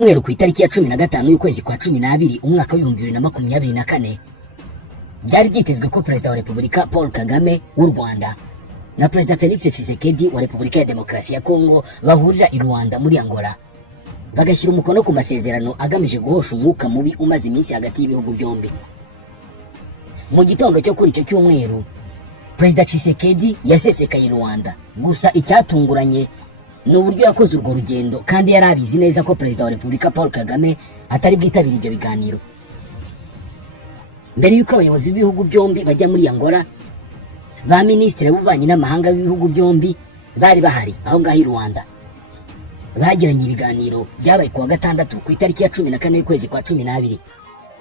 Mweru ku itariki ya 15 y'ukwezi kwa 12 umwaka wa 2024 byari byitezwe ko Perezida wa Repubulika Paul Kagame w'u Rwanda na Perezida Felix Tshisekedi wa Repubulika ya Demokarasi ya Kongo bahurira i Rwanda muri Angola bagashyira umukono ku masezerano agamije guhosha umwuka mubi umaze iminsi hagati y'ibihugu byombi. Mu gitondo cyo kuri icyo cyumweru Perezida Tshisekedi yasesekaye i Rwanda, gusa icyatunguranye ni uburyo yakoze urwo rugendo kandi yari abizi neza ko Perezida wa Repubulika Paul Kagame atari bwitabira ibyo biganiro. Mbere y'uko abayobozi b'ibihugu byombi bajya muri Angola, ba minisitiri b'ububanyi n'amahanga b'ibihugu byombi bari bahari aho ngaho i Rwanda. Bagiranye ibiganiro byabaye kuwa gatandatu ku itariki ya 14 y'ukwezi kwa 12.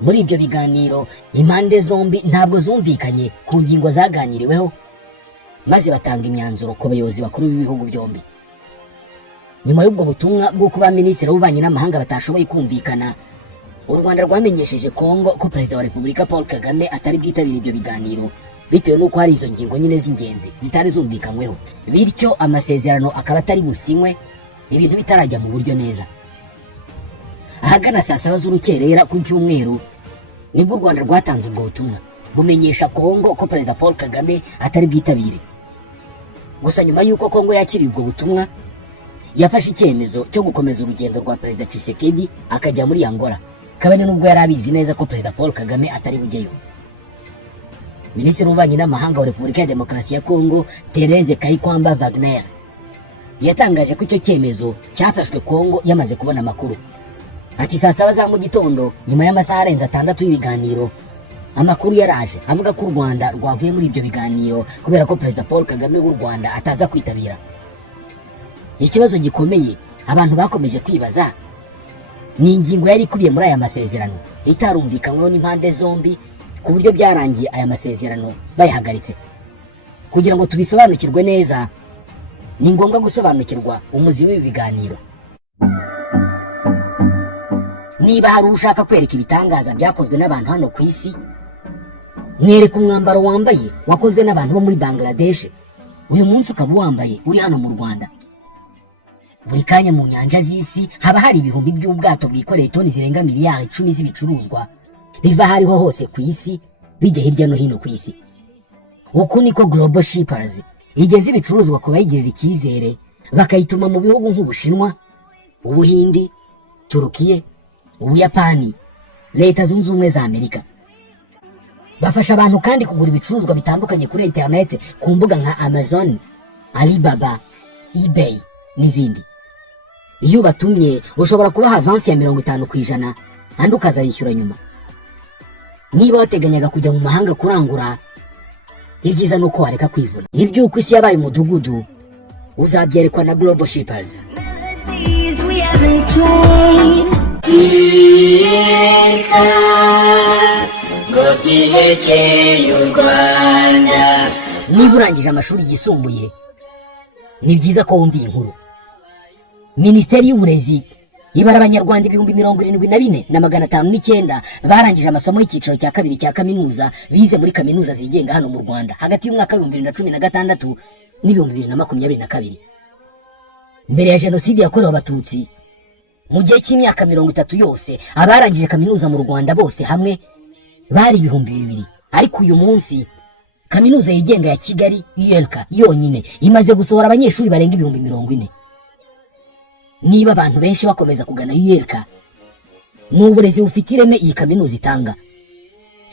Muri ibyo biganiro impande zombi ntabwo zumvikanye ku ngingo zaganiriweho, maze batanga imyanzuro ku bayobozi bakuru b'ibihugu byombi. Nyuma y'ubwo butumwa bw'uko ba minisitiri b'ububanyi n'amahanga batashoboye kumvikana, u Rwanda rwamenyesheje Kongo ko Perezida wa Repubulika Paul Kagame atari bwitabira ibyo biganiro bitewe n'uko hari izo ngingo nyine z'ingenzi zitari zumvikanyweho, bityo amasezerano akaba atari businywe ibintu bitarajya mu buryo neza. Ahagana saa 7 z'urukerera ku cyumweru nibwo u Rwanda rwatanze ubwo butumwa bumenyesha Kongo ko Perezida Paul Kagame atari bwitabire. Gusa nyuma y'uko Kongo yakiriye ubwo butumwa, yafashe icyemezo cyo gukomeza urugendo rwa Perezida Tshisekedi akajya muri Angola, kabone nubwo yari abizi neza ko Perezida Paul Kagame atari bujyeyo. Minisitiri w'ububanyi n'amahanga wa Repubulika ya Demokarasi ya Kongo, Therese Kayikwamba Wagner, yatangaje ko icyo cyemezo cyafashwe Kongo yamaze kubona amakuru. Ati saa 7 za mu gitondo, nyuma y'amasaha arenze 6 y'ibiganiro, amakuru yaraje avuga ko u Rwanda rwavuye muri ibyo biganiro kubera ko Perezida Paul Kagame w'u Rwanda ataza kwitabira. Ikibazo gikomeye abantu bakomeje kwibaza ni ingingo yari ikubiye muri aya masezerano itarumvikanyweho n'impande zombi, ku buryo byarangiye aya masezerano bayahagaritse. Kugira ngo tubisobanukirwe neza, ni ngombwa gusobanukirwa umuzi w'ibi biganiro. Niba hari ushaka kwereka ibitangaza byakozwe n'abantu hano ku isi, mwereka umwambaro wambaye wakozwe n'abantu bo muri Bangladesh, uyu munsi ukaba wambaye uri hano mu Rwanda. Buri kanya mu nyanja z'isi haba hari ibihumbi by'ubwato bwikoreye toni zirenga miliyari 10 z'ibicuruzwa biva hariho hose ku isi bijya hirya no hino ku isi. Uku niko Global Shippers igeze ibicuruzwa ku bayigirira icyizere, bakayituma mu bihugu nk'Ubushinwa, Ubuhindi, Turukiye, Ubuyapani, Leta Zunze Ubumwe za Amerika. Bafasha abantu kandi kugura ibicuruzwa bitandukanye kuri internet ku mbuga nka Amazon, Alibaba, eBay n'izindi. Iyo batumye ushobora kubaha avance ya 50% andi ukazayishyura nyuma. Niba wateganyaga kujya mu mahanga kurangura, ibyiza nuko wareka kwivuna. Iby'uko isi yabaye umudugudu uzabyerekwa na Global Shippers. Niba urangije amashuri yisumbuye, ni byiza ko wumva inkuru. Minisiteri y'Uburezi ibara abanyarwanda 74,509 barangije amasomo y'icyiciro cya kabiri cya kaminuza bize muri kaminuza zigenga hano mu Rwanda hagati y'umwaka wa 2016 n'2022. Mbere ya jenoside yakorewe Abatutsi, mu gihe cy'imyaka 30 yose abarangije kaminuza mu Rwanda bose hamwe bari 2,000. Ariko uyu munsi kaminuza yigenga ya Kigali ULK yonyine imaze gusohora abanyeshuri barenga 40,000. Niba abantu benshi bakomeza kugana ULK, ni uburezi bufite ireme iyi kaminuza itanga.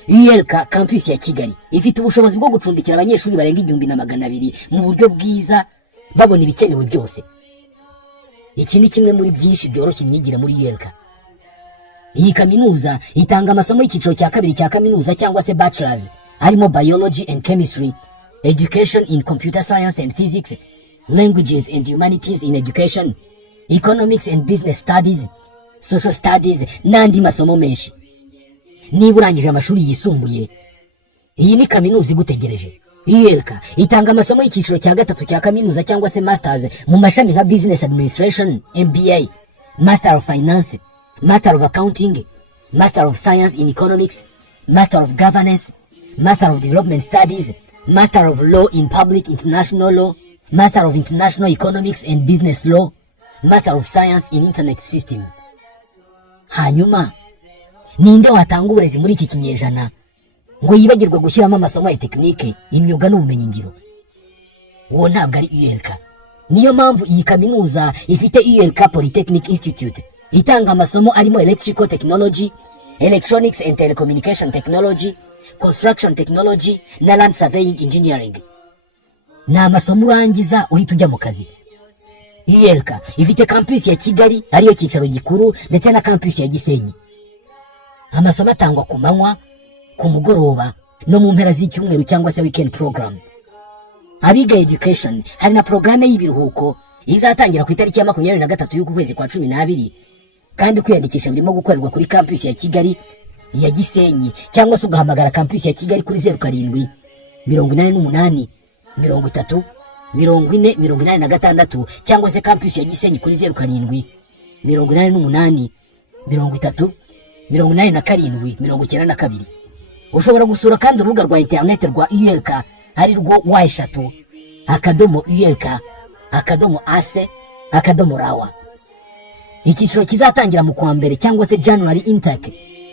ULK campus ya Kigali ifite ubushobozi bwo gucumbikira abanyeshuri barenga 200,000 mu buryo bwiza, babona ibikenewe byose. Iki ni kimwe muri byinshi byoroshye imyigire muri ULK. Iyi kaminuza itanga amasomo y'icyiciro cya kabiri cya kaminuza cyangwa se bachelors, harimo biology and chemistry, education in computer science and physics, languages and humanities in education, economics and business studies, social studies n'andi masomo menshi. Niba urangije amashuri yisumbuye, iyi ni kaminuza igutegereje. ULK itanga amasomo y'icyiciro cya gatatu cya kaminuza cyangwa se masters mu mashami nka business administration, MBA, master of finance, master of accounting, master of science in economics, master of governance, master of development studies, master of law in public international law, master of international economics and business law, Master of Science in Internet System. hanyuma ninde watanga uburezi muri iki kinyejana ngo yibagirwe gushyiramo amasomo ya tekinike, imyuga n'ubumenyingiro? Uwo ntabwo ari ULK. Niyo mpamvu iyi kaminuza ifite ULK Polytechnic Institute itanga amasomo arimo electrical technology, electronics and telecommunication technology, construction technology na land surveying engineering. Ni amasomo urangiza uhita ujya mu kazi. ULK ifite campus ya Kigali ariyo cyicaro gikuru ndetse na campus ya Gisenyi. Amasomo atangwa ku manywa, ku mugoroba no mu mpera z'icyumweru cyangwa se weekend program. Abiga education hari na programme y'ibiruhuko izatangira ku itariki ya 23 y'uku kwezi kwa 12, kandi kwiyandikisha birimo gukorerwa kuri campus ya Kigali, iya Gisenyi, cyangwa se ugahamagara campus ya Kigali kuri 07 88 30 40 86, cyangwa se campus ya Gisenyi kuri 07 88 30 87 Ushobora gusura kandi urubuga rwa internet rwa ULK ari rwo y3.ulk.ac.rawa. Icyiciro kizatangira mu kwa mbere cyangwa se January intake.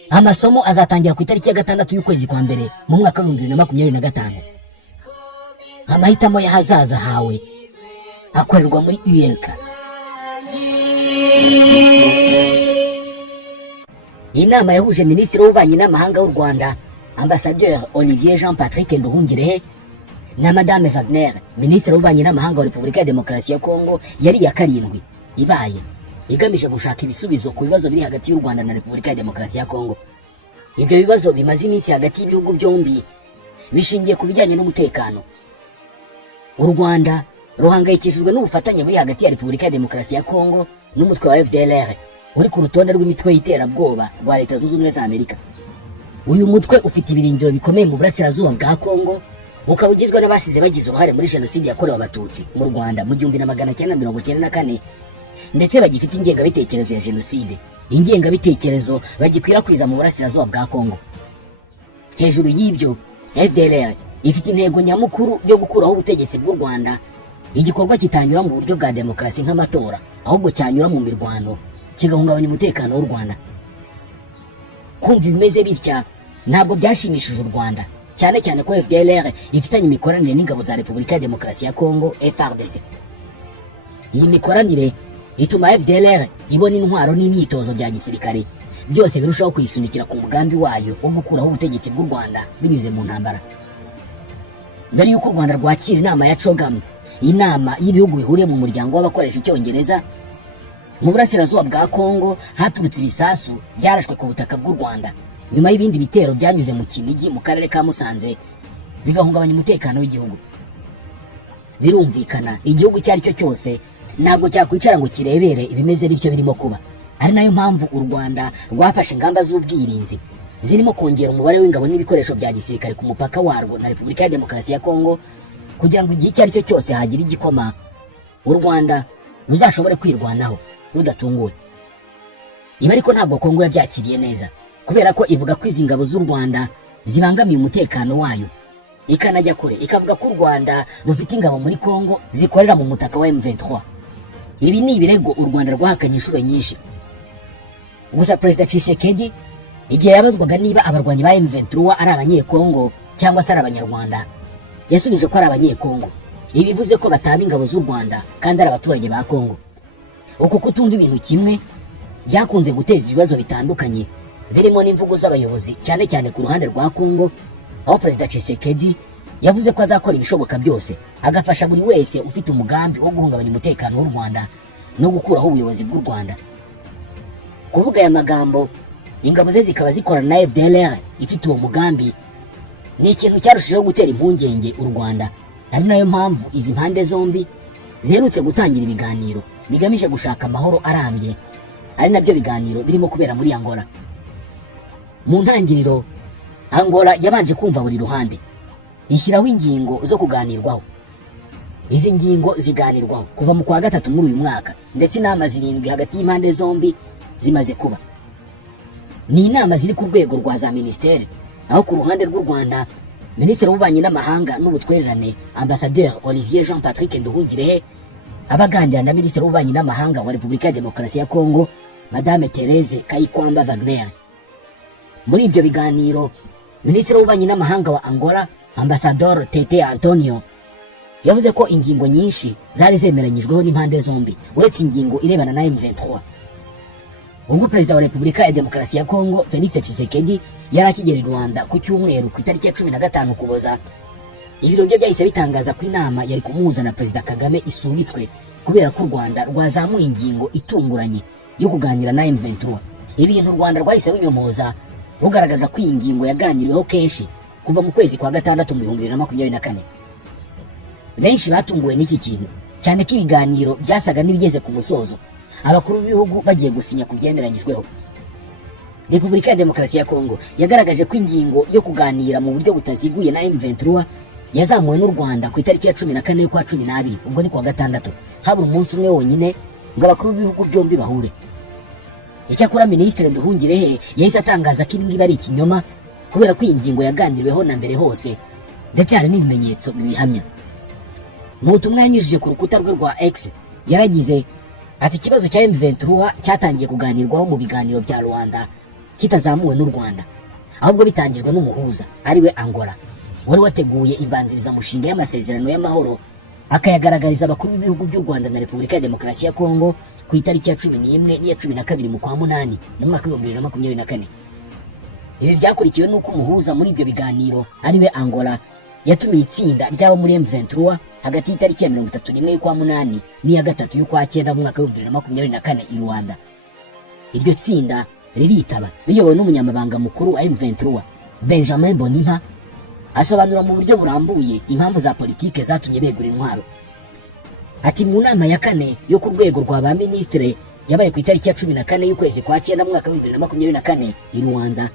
Amasomo azatangira ku itariki ya 6 y'ukwezi kwa mbere mu mwaka wa 2025. Amahitamo y'ahazaza hawe akorerwa muri ULK. Inama yahuje Minisitiri w'Ububanyi n'Amahanga w'u Rwanda Ambassadeur Olivier Jean-Patrick Nduhungirehe na Madame Wagner, Minisitiri w'Ububanyi n'Amahanga wa Repubulika ya Demokarasi ya Kongo, yari ya 7 ibaye igamije gushaka ibisubizo ku bibazo biri hagati y'u Rwanda na Repubulika ya Demokarasi ya Kongo. Ibyo bibazo bimaze iminsi hagati y'ibihugu byombi bishingiye ku bijyanye n'umutekano. U Rwanda ruhangayikishijwe n'ubufatanye buri hagati ya Repubulika ya Demokarasi ya Kongo n'umutwe wa FDLR uri ku rutonde rw'imitwe y'iterabwoba rwa Leta Zunze Ubumwe za Amerika. Uyu mutwe ufite ibirindiro bikomeye mu burasirazuba bwa Kongo, ukaba ugizwe n'abasize bagize uruhare muri jenoside yakorewe Abatutsi mu Rwanda mu 1994, ndetse bagifite ingengabitekerezo ya jenoside, ingengabitekerezo bagikwirakwiza mu burasirazuba bwa Kongo. Hejuru y'ibyo, FDLR ifite intego nyamukuru yo gukuraho ubutegetsi bw'u Rwanda, igikorwa kitanyura mu buryo bwa demokarasi nk'amatora, ahubwo cyanyura mu mirwano kigahungabanya umutekano w'u Rwanda. Kumva bimeze bitya ntabwo byashimishije u Rwanda, cyane cyane ko FDLR ifitanye imikoranire n'ingabo za Repubulika ya Demokarasi ya Kongo FARDC. Iyi mikoranire ituma FDLR ibona intwaro n'imyitozo bya gisirikare byose birushaho kuyisunikira ku mugambi wayo wo gukuraho ubutegetsi bw'u Rwanda binyuze mu ntambara. Mbere y'uko u Rwanda rwakira inama ya CHOGM, inama y'ibihugu bihuriye mu muryango w'abakoresha icyongereza, mu burasirazuba bwa Kongo haturutse ibisasu byarashwe ku butaka bw'u Rwanda nyuma y'ibindi bitero byanyuze mu Kinigi mu karere ka Musanze bigahungabanya umutekano w'igihugu. Birumvikana igihugu cyari cyo cyose ntabwo cyakwicara ngo kirebere ibimeze bityo birimo kuba. Ari nayo mpamvu u Rwanda rwafashe ingamba z'ubwirinzi zirimo kongera umubare w'ingabo n'ibikoresho bya gisirikare ku mupaka warwo na Repubulika ya Demokarasi ya Kongo, kugira ngo igihe cyari cyo cyose hagira igikoma u Rwanda ruzashobore kwirwanaho rudatunguwe. Ibi ariko ntabwo Kongo yabyakiriye neza, kubera ko ivuga ko izi ngabo z'u Rwanda zibangamiye umutekano wayo, ikanajya kure ikavuga ko u Rwanda rufite ingabo muri Kongo zikorera mu mutaka wa M23. Ibi ni ibirego u Rwanda rwahakanye inshuro nyinshi. Gusa Perezida Tshisekedi igihe yabazwaga niba abarwanyi ba M23 ari abanyekongo cyangwa se ari abanyarwanda, yasubije ko ari abanyekongo. Ibi bivuze ko bataba ingabo z'u Rwanda kandi ari abaturage ba Kongo. Uko kutumva ibintu kimwe byakunze guteza ibibazo bitandukanye, birimo n'imvugo z'abayobozi cyane cyane ku ruhande rwa Kongo, aho Perezida Tshisekedi yavuze ko azakora ibishoboka byose agafasha buri wese ufite umugambi wo guhungabanya umutekano w'u Rwanda no gukuraho ubuyobozi bw'u Rwanda. Kuvuga aya magambo, ingabo ze zikaba zikorana na FDLR ifite uwo mugambi, ni ikintu cyarushijeho gutera impungenge u Rwanda. Ari nayo mpamvu izi mpande zombi ziherutse gutangira ibiganiro bigamije gushaka amahoro arambye, ari nabyo biganiro birimo kubera muri Angola. Mu ntangiriro, Angola yabanje kumva buri ruhande, ishyiraho ingingo zo kuganirwaho. Izi ngingo ziganirwaho kuva mu kwa 3 muri uyu mwaka, ndetse inama 7 hagati y'impande zombi zimaze kuba. Ni inama ziri ku rwego rwa za ministeri, aho ku ruhande rw'u Rwanda Minisitiri w'Ububanyi n'Amahanga n'Ubutwererane Ambassadeur Olivier Jean-Patrick Nduhungirehe abaganira na Minisitiri w'Ububanyi n'Amahanga wa Repubulika ya Demokarasi ya Kongo Madame Therese Kayikwamba Wagner. Muri ibyo biganiro Minisitiri w'Ububanyi n'Amahanga wa Angola Ambassador Tete Antonio yavuze ko ingingo nyinshi zari zemeranyijweho n'impande zombi uretse ingingo irebana na M23. Ubwo Perezida wa Repubulika ya Demokarasi ya Kongo Felix Tshisekedi yari akigera i Rwanda ku cyumweru ku itariki ya 15 Ukuboza, ibiro bye byahise bitangaza ko inama yari kumuhuza na Perezida Kagame isubitswe kubera ko u Rwanda rwazamuye ingingo itunguranye yo kuganira na M23. Ibintu u Rwanda rwahise runyomoza rugaragaza ko iyi ngingo yaganiriweho kenshi kuva mu kwezi kwa gatandatu mu 2024. Benshi batunguwe n'iki kintu cyane ko ibiganiro byasaga n'ibigeze ku musozo, abakuru b'ibihugu bagiye gusinya ku byemeranyijweho. Repubulika ya Demokarasi ya Kongo yagaragaje ko ingingo yo kuganira mu buryo butaziguye na M23 yazamuwe n'u Rwanda ku itariki ya 14 y'ukwa 12, ubwo ni kuwa gatandatu, habura umunsi umwe wonyine ngo abakuru b'ibihugu byombi bahure. Icyakora Minisitiri Nduhungirehe yahise atangaza ko ibi ari ikinyoma kubera ko iyi ngingo yaganiriweho na mbere hose ndetse hari n'ibimenyetso bibihamya. Mu butumwa yanyujije ku rukuta rwe rwa X yaragize ati ikibazo cya M23 cyatangiye kuganirwaho mu biganiro bya Rwanda kitazamuwe n'u Rwanda, ahubwo bitangijwe n'umuhuza ariwe Angola wari wateguye imbanziriza mushinga y'amasezerano y'amahoro akayagaragariza abakuru b'ibihugu by'u Rwanda na Repubulika ya Demokarasi ya Kongo ku itariki ya 11 n'iya 12 mu kwa munani mu mwaka wa 2024. Ibi byakurikiwe n'uko umuhuza muri ibyo biganiro ariwe Angola yatumiye itsinda ry'abo muri M23 hagati y'itariki ya 31 y'ukwa munani n'iya 3 y'ukwa 9 mu mwaka wa 2024 i Rwanda. Iryo tsinda riritaba riyobowe n'umunyamabanga mukuru wa M23 Benjamin Bonimpa, asobanura mu buryo burambuye impamvu za politike zatumye begura intwaro. Ati mu nama ya 4 yo ku rwego rwa ba ministre yabaye ku itariki ya 14 y'ukwezi kwa 9 mu mwaka wa 2024 i Rwanda,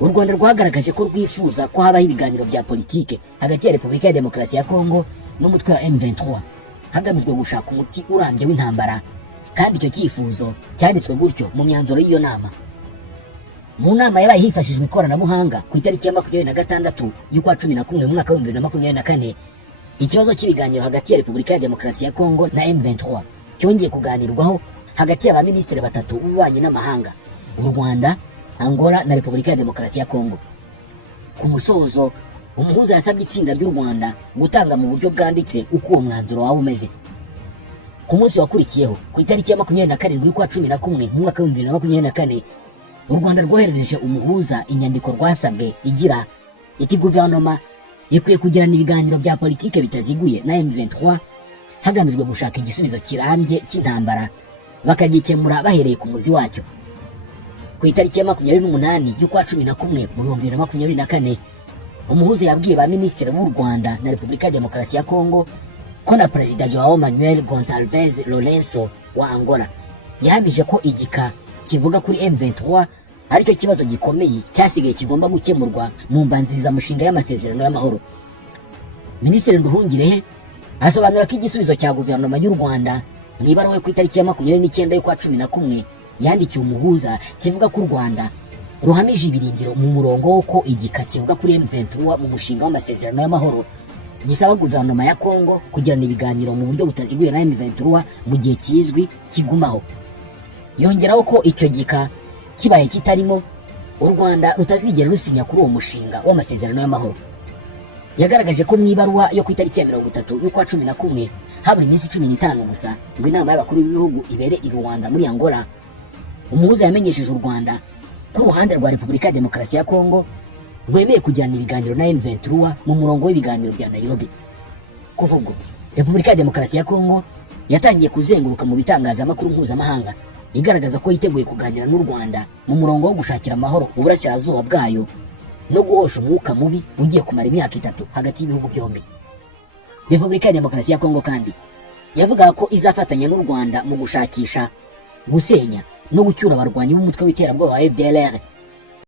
u Rwanda rwagaragaje ko rwifuza ko habaho ibiganiro bya politike hagati ya Repubulika ya Demokarasi ya Kongo n'umutwe wa M23 hagamijwe gushaka umuti urambye w'intambara, kandi icyo cyifuzo cyanditswe gutyo mu myanzuro y'iyo nama. Mu nama yabaye hifashishijwe ikoranabuhanga ku itariki ya 26 y'ukwa 11 mu mwaka wa 2024, ikibazo cy'ibiganiro hagati ya Repubulika ya Demokarasi ya Kongo na M23 cyongeye kuganirwaho hagati y'aba ministre batatu b'ububanyi n'amahanga, u Rwanda, Angola na Repubulika ya Demokarasi ya Kongo. Ku musozo umuhuza yasabye itsinda ry'u Rwanda gutanga mu buryo bwanditse uko uwo mwanzuro waba umeze. Ku munsi wakurikiyeho ku itariki ya 27 y'ukwa 11 mu mwaka wa 2024, u Rwanda rwoherereje umuhuza inyandiko rwasabwe igira iti guverinoma ikwiye kugirana ibiganiro bya politike bitaziguye na M23 hagamijwe gushaka igisubizo kirambye cy'intambara bakagikemura bahereye ku muzi wacyo. Ku itariki ya 28 y'ukwa 11 mu 2024, umuhuza yabwiye ba ministre b'u Rwanda na Repubulika ya Demokarasi ya Kongo ko na Perezida Joao Manuel Gonçalves Lourenço wa Angola yahamije ko igika kivuga kuri M23 aricyo kibazo gikomeye cyasigaye kigomba gukemurwa mu mbanziriza mushinga y'amasezerano y'amahoro. Minisitiri Nduhungirehe asobanura ko igisubizo cya guverinoma y'u Rwanda mu ibaruwa ku itariki ya 29 y'ukwa 11 yandikiye umuhuza kivuga ko u Rwanda ruhamije ibirindiro mu murongo w'uko igika kivuga kuri M23 mu mushinga w'amasezerano y'amahoro gisaba guverinoma ya Kongo kugirana ibiganiro mu buryo butaziguye na M23 mu gihe kizwi kigumaho. Yongeraho ko icyo gika kibaye kitarimo u Rwanda rutazigera rusinya kuri uwo mushinga w'amasezerano y'amahoro. Yagaragaje ko mu ibaruwa yo ku itariki ya 30 y'ukwa 11 habura iminsi 15 gusa ngo inama y'abakuru b'ibihugu ibere i Rwanda muri Angola, umuhuza yamenyesheje u Rwanda ko uruhande rwa Repubulika ya Demokarasi ya Kongo rwemeye kugirana ibiganiro na M23 mu murongo w'ibiganiro bya Nairobi. Kuva ubwo Repubulika ya Demokarasi ya Kongo yatangiye kuzenguruka mu bitangazamakuru mpuzamahanga igaragaza ko yiteguye kuganira n'u Rwanda mu murongo wo gushakira amahoro mu burasirazuba bwayo no guhosha umwuka mubi ugiye kumara imyaka 3 hagati y'ibihugu byombi. Repubulika ya Demokarasi ya Kongo kandi yavuga ko izafatanya n'u Rwanda mu gushakisha, gusenya no gucyura abarwanyi b'umutwe w'iterabwoba wa FDLR